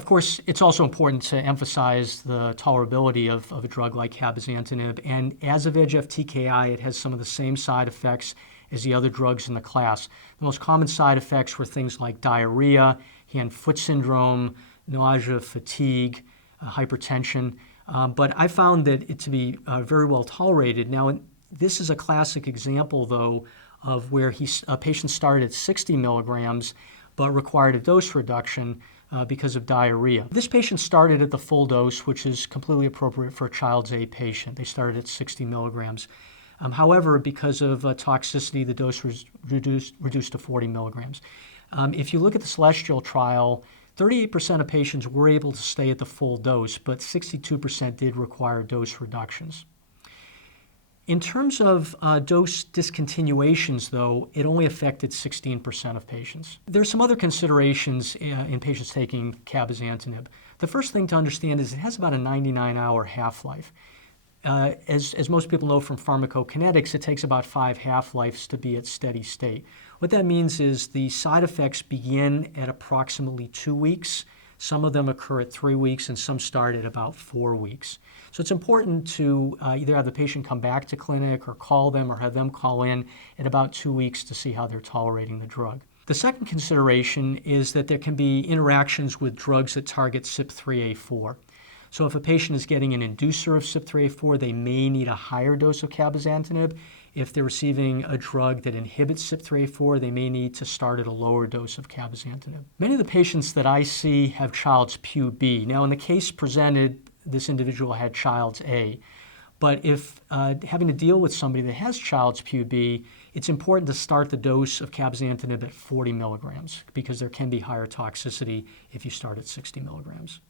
Of course, it's also important to emphasize the tolerability of a drug like cabozantinib. And as a VEGF TKI, it has some of the same side effects as the other drugs in the class. The most common side effects were things like diarrhea, hand-foot syndrome, nausea, fatigue, hypertension. But I found that it to be very well tolerated. Now, this is a classic example, though, of where a patient started at 60 milligrams but required a dose reduction because of diarrhea. This patient started at the full dose, which is completely appropriate for a Child's A patient. They started at 60 milligrams. However, because of toxicity, the dose was reduced to 40 milligrams. If you look at the Celestial trial, 38% of patients were able to stay at the full dose, but 62% did require dose reductions. In terms of dose discontinuations, though, it only affected 16% of patients. There are some other considerations in patients taking cabozantinib. The first thing to understand is it has about a 99-hour half-life. As most people know from pharmacokinetics, it takes about 5 half-lives to be at steady state. What that means is the side effects begin at approximately 2 weeks. Some of them occur at 3 weeks, and some start at about 4 weeks. So it's important to either have the patient come back to clinic or call them or have them call in at about 2 weeks to see how they're tolerating the drug. The second consideration is that there can be interactions with drugs that target CYP3A4. So if a patient is getting an inducer of CYP3A4, they may need a higher dose of cabozantinib. If they're receiving a drug that inhibits CYP3A4, they may need to start at a lower dose of cabozantinib. Many of the patients that I see have Child's Pugh-B. Now, in the case presented, this individual had Child's A. But if having to deal with somebody that has Child's Pugh-B, it's important to start the dose of cabozantinib at 40 milligrams because there can be higher toxicity if you start at 60 milligrams.